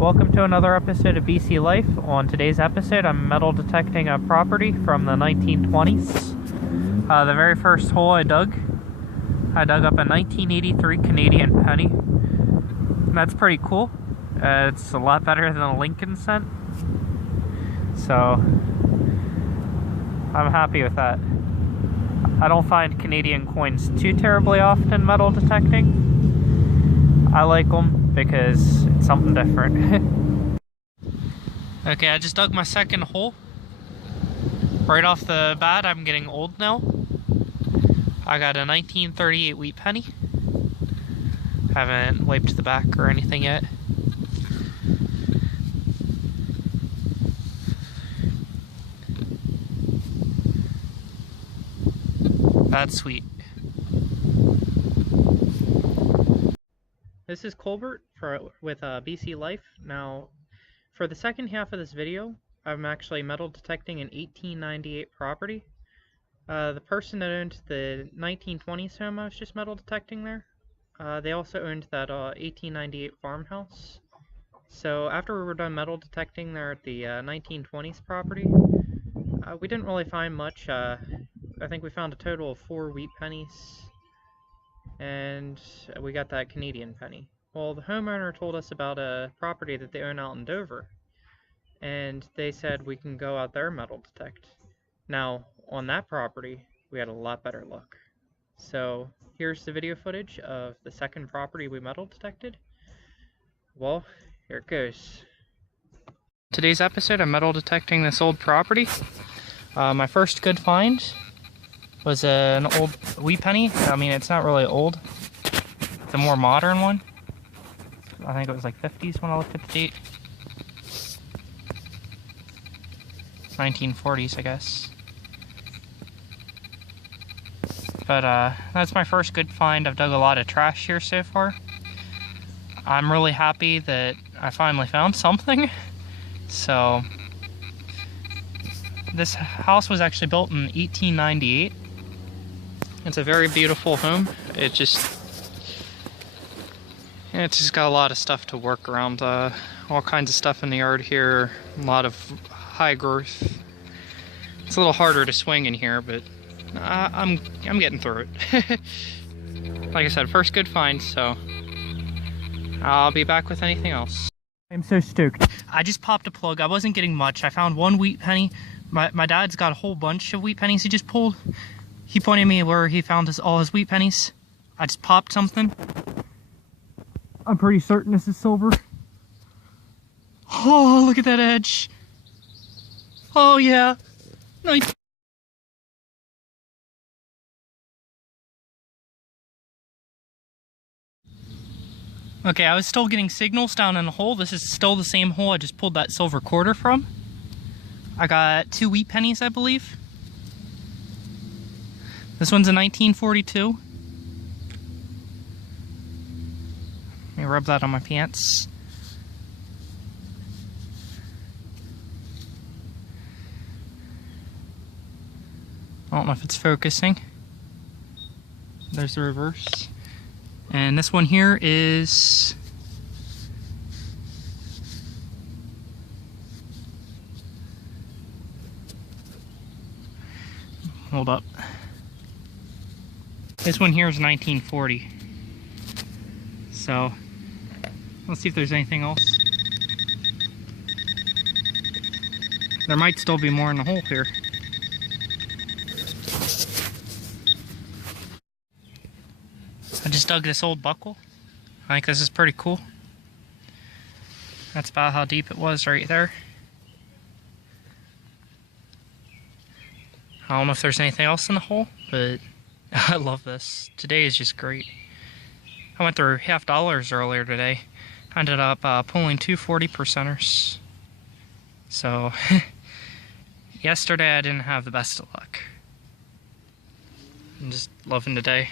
Welcome to another episode of BC Life. On today's episode, I'm metal detecting a property from the 1920s. The very first hole I dug up a 1983 Canadian penny. That's pretty cool. It's a lot better than a Lincoln cent. So, I'm happy with that. I don't find Canadian coins too terribly often metal detecting. I like them because it's something different. Okay, I just dug my second hole. Right off the bat, I'm getting old now. I got a 1938 wheat penny. Haven't wiped the back or anything yet. That's sweet. This is Colbert with BC Life. Now, for the second half of this video, I'm actually metal detecting an 1898 property. The person that owned the 1920s home I was just metal detecting there, they also owned that 1898 farmhouse. So after we were done metal detecting there at the 1920s property, we didn't really find much. I think we found a total of 4 wheat pennies, and we got that Canadian penny. Well, the homeowner told us about a property that they own out in Dover, and they said we can go out there metal detect. Now, on that property, we had a lot better luck. So, here's the video footage of the second property we metal detected. Well, here it goes. Today's episode, I'm metal detecting this old property. My first good find was an old wheat penny. I mean, it's not really old. It's a more modern one. I think it was like 50s when I looked at the date. 1940s, I guess. But that's my first good find. I've dug a lot of trash here so far. I'm really happy that I finally found something. So, this house was actually built in 1898. It's a very beautiful home. It's just got a lot of stuff to work around. All kinds of stuff in the yard here. A lot of high growth. It's a little harder to swing in here, but I'm getting through it. Like I said, first good find, so I'll be back with anything else. I'm so stoked. I just popped a plug. I wasn't getting much. I found one wheat penny. My dad's got a whole bunch of wheat pennies he just pulled. He pointed me where he found all his wheat pennies. I just popped something. I'm pretty certain this is silver. Oh, look at that edge. Oh, yeah. Nice. Okay, I was still getting signals down in the hole. This is still the same hole I just pulled that silver quarter from. I got 2 wheat pennies, I believe. This one's a 1942. Let me rub that on my pants. I don't know if it's focusing. There's the reverse. And this one here is hold up. This one here is 1940. So, let's see if there's anything else. There might still be more in the hole here. I just dug this old buckle. I think this is pretty cool. That's about how deep it was right there. I don't know if there's anything else in the hole, but I love this. Today is just great. I went through $50 earlier today. I ended up pulling 2 40%ers. So, yesterday I didn't have the best of luck. I'm just loving today.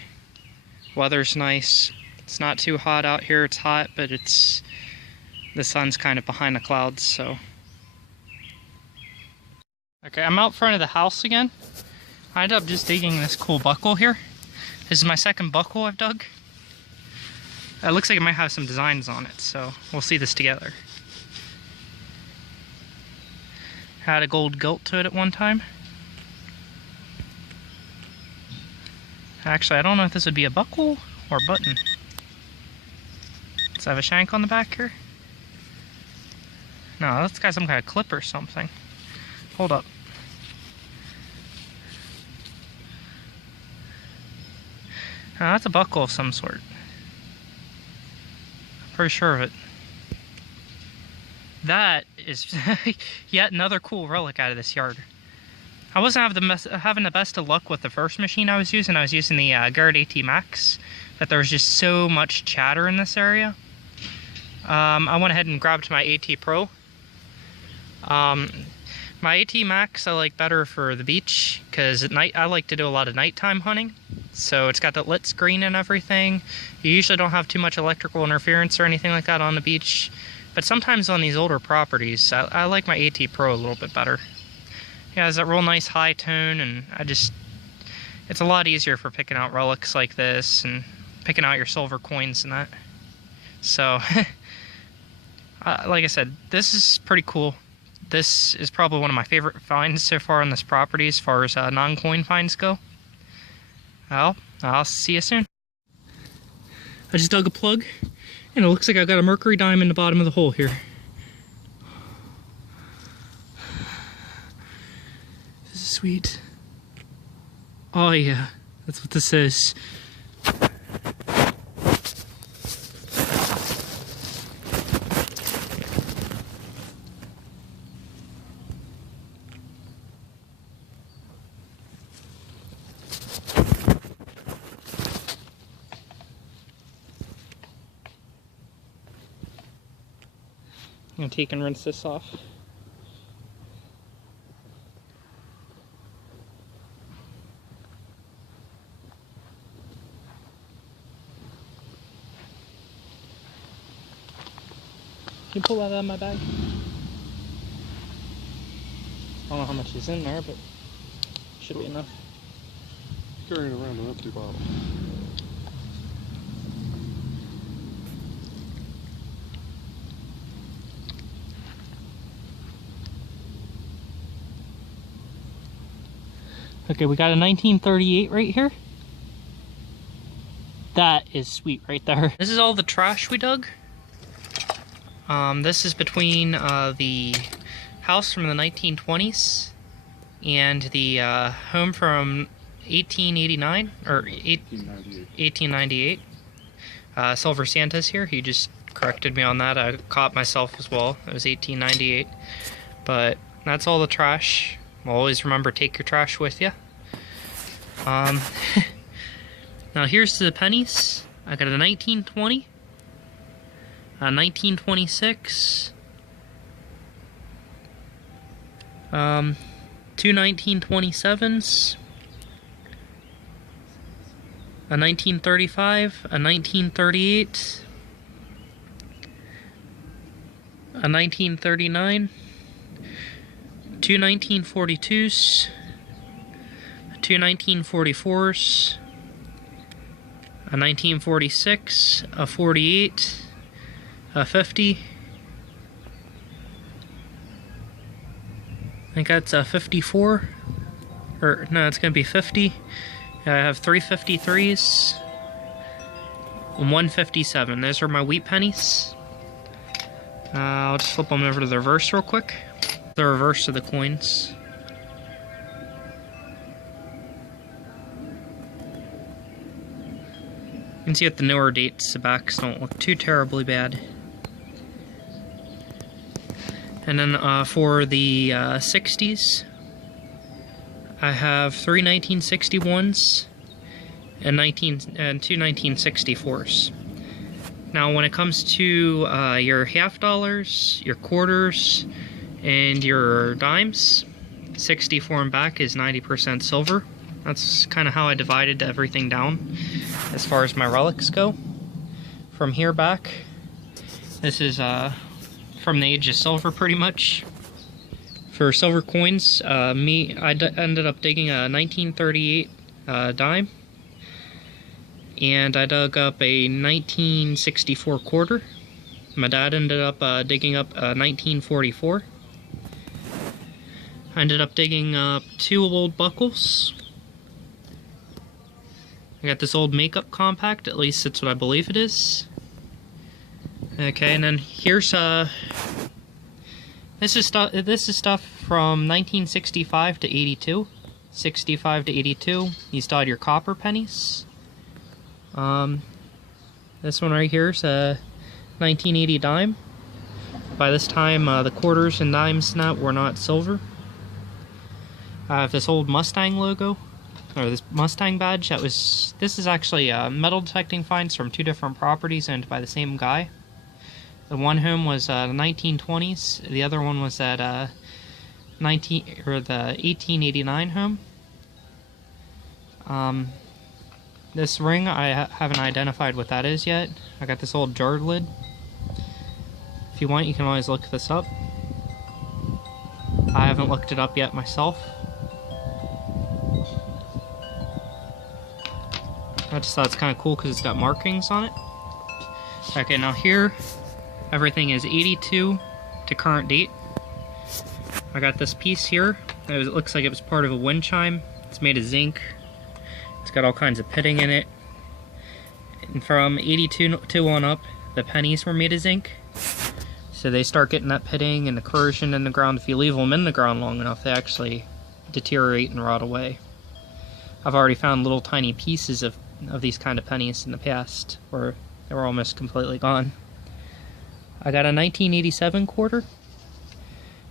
Weather's nice. It's not too hot out here. It's hot, but the sun's kind of behind the clouds, so. Okay, I'm out front of the house again. I ended up just digging this cool buckle here. This is my second buckle I've dug. It looks like it might have some designs on it, so we'll see this together. Had a gold gilt to it at one time. Actually, I don't know if this would be a buckle or button. Does it have a shank on the back here? No, that's got some kind of clip or something. Hold up. No, that's a buckle of some sort. Pretty sure of it. That is yet another cool relic out of this yard. I wasn't having the best of luck with the first machine I was using. I was using the Guard AT Max, but there was just so much chatter in this area. I went ahead and grabbed my AT Pro. My AT Max I like better for the beach, because at night I like to do a lot of nighttime hunting. So it's got the lit screen and everything. You usually don't have too much electrical interference or anything like that on the beach. But sometimes on these older properties, I like my AT Pro a little bit better. It has that real nice high tone, and it's a lot easier for picking out relics like this and picking out your silver coins and that. So, like I said, this is pretty cool. This is probably one of my favorite finds so far on this property as far as non-coin finds go. Well, I'll see you soon. I just dug a plug, and it looks like I've got a mercury dime in the bottom of the hole here. This is sweet. Oh yeah, that's what this is. I'm going to take and rinse this off. Can you pull that out of my bag? I don't know how much is in there, but should be enough. Carrying around an empty bottle. Okay, we got a 1938 right here. That is sweet right there. This is all the trash we dug. This is between the house from the 1920s and the home from 1889 or 1898. Silver Santa's here. He just corrected me on that. I caught myself as well. It was 1898. But that's all the trash. Always remember, take your trash with you. Now here's the pennies. I got a 1920, a 1926, two 1927s, a 1935, a 1938, a 1939, two 1942s, two 1944s, a 1946, a 48, a 50, I think that's a 54, or no, it's going to be 50. I have three 53s and one 57. Those are my wheat pennies. I'll just flip them over to the reverse real quick. The reverse of the coins. You can see at the newer dates, the backs don't look too terribly bad. And then for the 60s, I have three 1961s and two 1964s. Now when it comes to your half dollars, your quarters, and your dimes, 64 and back is 90% silver. That's kind of how I divided everything down as far as my relics go. From here back, this is from the age of silver pretty much. For silver coins, I ended up digging a 1938 dime, and I dug up a 1964 quarter. My dad ended up digging up a 1944. I ended up digging up 2 old buckles. I got this old makeup compact, at least that's what I believe it is. Okay, and then here's this is stuff from 1965 to 82. 65 to 82. You still had your copper pennies. This one right here is a 1980 dime. By this time, the quarters and dimes now were not silver. I have this old Mustang logo, or this Mustang badge. This is actually metal detecting finds from 2 different properties owned by the same guy. The one home was the 1920s. The other one was at the 1889 home. This ring, I haven't identified what that is yet. I got this old jar lid. If you want, you can always look this up. I haven't looked it up yet myself. I just thought it's kind of cool because it's got markings on it. Okay, now here, everything is 82 to current date. I got this piece here. It looks like it was part of a wind chime. It's made of zinc. It's got all kinds of pitting in it. And from 82 on up, the pennies were made of zinc. So they start getting that pitting and the corrosion in the ground. If you leave them in the ground long enough, they actually deteriorate and rot away. I've already found little tiny pieces of these kind of pennies in the past, where they were almost completely gone. I got a 1987 quarter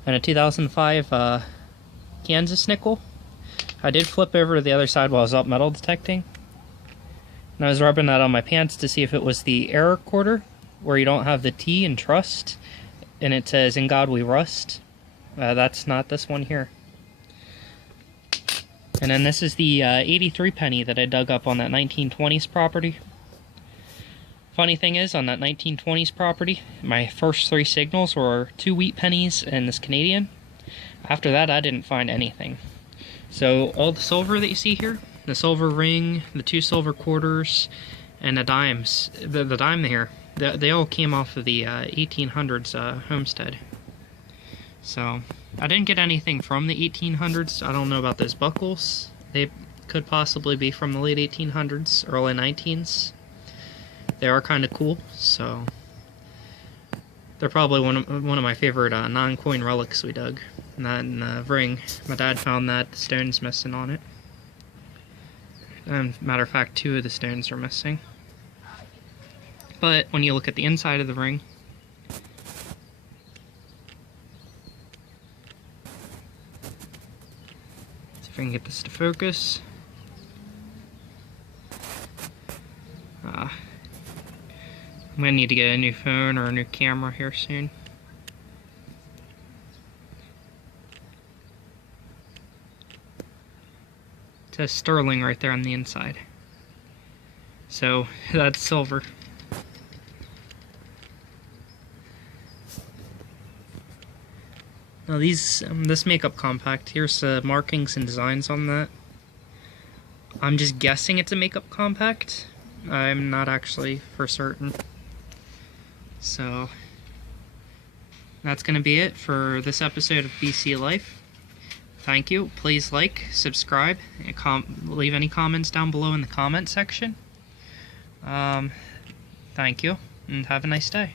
and a 2005 Kansas nickel. I did flip over to the other side while I was up metal detecting. And I was rubbing that on my pants to see if it was the error quarter, where you don't have the T in trust, and it says, "In God we rust." That's not this one here. And then this is the 83 penny that I dug up on that 1920s property. Funny thing is, on that 1920s property, my first 3 signals were 2 wheat pennies and this Canadian. After that, I didn't find anything. So all the silver that you see here, the silver ring, the 2 silver quarters, and the dimes, the dime here, they all came off of the 1800s homestead. So I didn't get anything from the 1800s. I don't know about those buckles. They could possibly be from the late 1800s, early 19s. They are kind of cool, so they're probably one of my favorite non-coin relics we dug. And that in the ring, my dad found that the stone's missing on it. And matter of fact, 2 of the stones are missing. But when you look at the inside of the ring, see if I can get this to focus. I'm gonna need to get a new phone or a new camera here soon. It says sterling right there on the inside. So that's silver. Now this makeup compact, here's the markings and designs on that. I'm just guessing it's a makeup compact. I'm not actually for certain. So that's going to be it for this episode of BC Life. Thank you. Please like, subscribe, and leave any comments down below in the comment section. Thank you, and have a nice day.